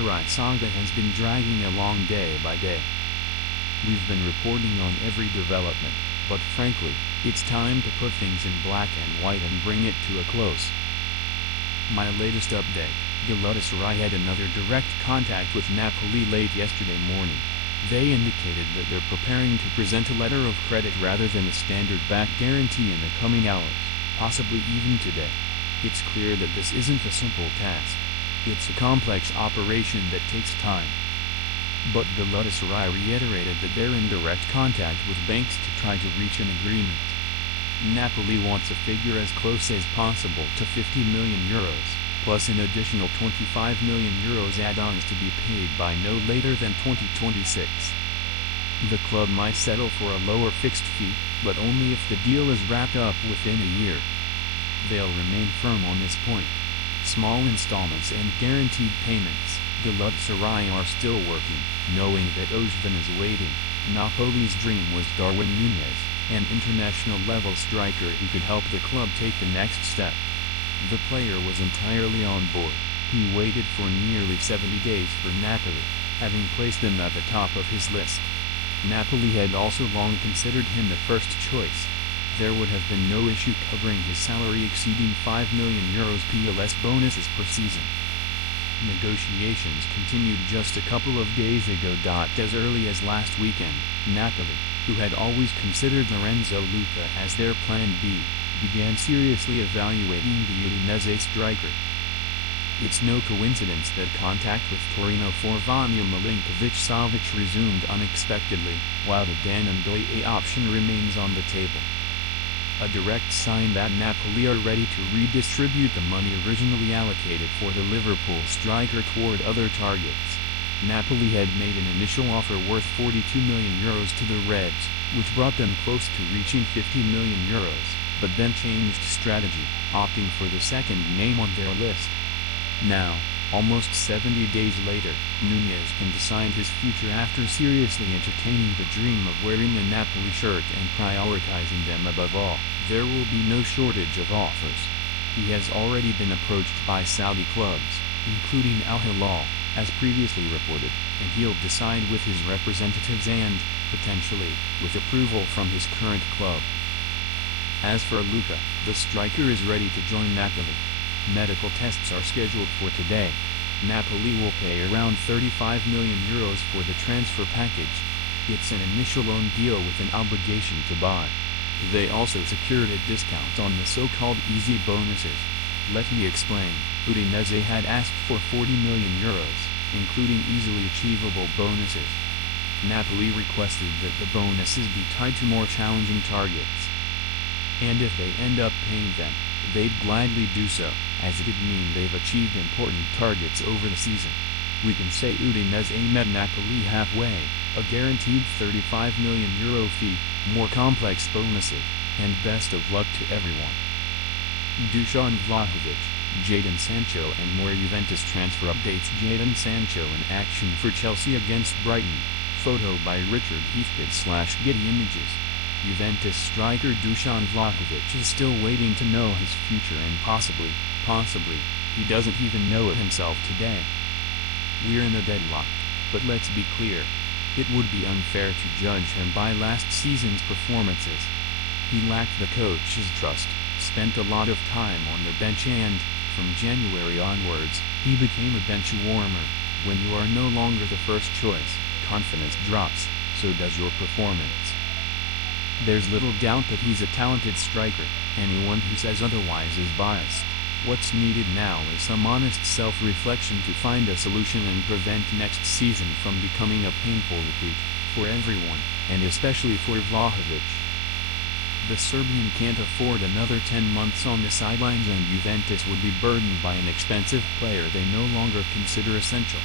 Galatasaray saga has been dragging along day by day. We've been reporting on every development, but frankly, it's time to put things in black and white and bring it to a close. My latest update: Galatasaray had another direct contact with Napoli late yesterday morning. They indicated that they're preparing to present a letter of credit rather than a standard back guarantee in the coming hours, possibly even today. It's clear that this isn't a simple task. It's a complex operation that takes time. But Galatasaray reiterated that they're in direct contact with banks to try to reach an agreement. Napoli wants a figure as close as possible to €50 million, plus an additional €25 million add-ons to be paid by no later than 2026. The club might settle for a lower fixed fee, but only if the deal is wrapped up within a year. They'll remain firm on this point. Small installments and guaranteed payments. Galatasaray are still working, knowing that Osimhen is waiting. Napoli's dream was Darwin Núñez, an international-level striker who could help the club take the next step. The player was entirely on board. He waited for nearly 70 days for Napoli, having placed them at the top of his list. Napoli had also long considered him the first choice. There would have been no issue covering his salary exceeding €5 million plus bonuses per season. Negotiations continued just a couple of days ago. As early as last weekend, Napoli, who had always considered Lorenzo Luca as their plan B, began seriously evaluating the Udinese striker. It's no coincidence that contact with Torino for Vanja Milinković-Savić resumed unexpectedly, while the Danendoe option remains on the table. A direct sign that Napoli are ready to redistribute the money originally allocated for the Liverpool striker toward other targets. Napoli had made an initial offer worth €42 million to the Reds, which brought them close to reaching €50 million, but then changed strategy, opting for the second name on their list. Now, almost 70 days later, Núñez can decide his future after seriously entertaining the dream of wearing a Napoli shirt and prioritizing them above all. There will be no shortage of offers. He has already been approached by Saudi clubs, including Al Hilal, as previously reported, and he'll decide with his representatives and, potentially, with approval from his current club. As for Luca, the striker is ready to join Napoli. Medical tests are scheduled for today. Napoli will pay around €35 million for the transfer package. It's an initial loan deal with an obligation to buy. They also secured a discount on the so-called easy bonuses. Let me explain. Udinese had asked for €40 million, including easily achievable bonuses. Napoli requested that the bonuses be tied to more challenging targets. And if they end up paying them, they'd gladly do so, as it'd mean they've achieved important targets over the season. We can say Udinese met Napoli halfway: a guaranteed €35 million fee, more complex bonuses, and best of luck to everyone. Dusan Vlahovic, Jadon Sancho and more. Juventus transfer updates: Jadon Sancho in action for Chelsea against Brighton. Photo by Richard Heathcote/Getty Images. Juventus striker Dusan Vlahovic is still waiting to know his future, and possibly, he doesn't even know it himself today. We're in a deadlock, but let's be clear. It would be unfair to judge him by last season's performances. He lacked the coach's trust, spent a lot of time on the bench, and, from January onwards, he became a bench warmer. When you are no longer the first choice, confidence drops, so does your performance. There's little doubt that he's a talented striker. Anyone who says otherwise is biased. What's needed now is some honest self-reflection to find a solution and prevent next season from becoming a painful repeat, for everyone, and especially for Vlahovic. The Serbian can't afford another 10 months on the sidelines, and Juventus would be burdened by an expensive player they no longer consider essential.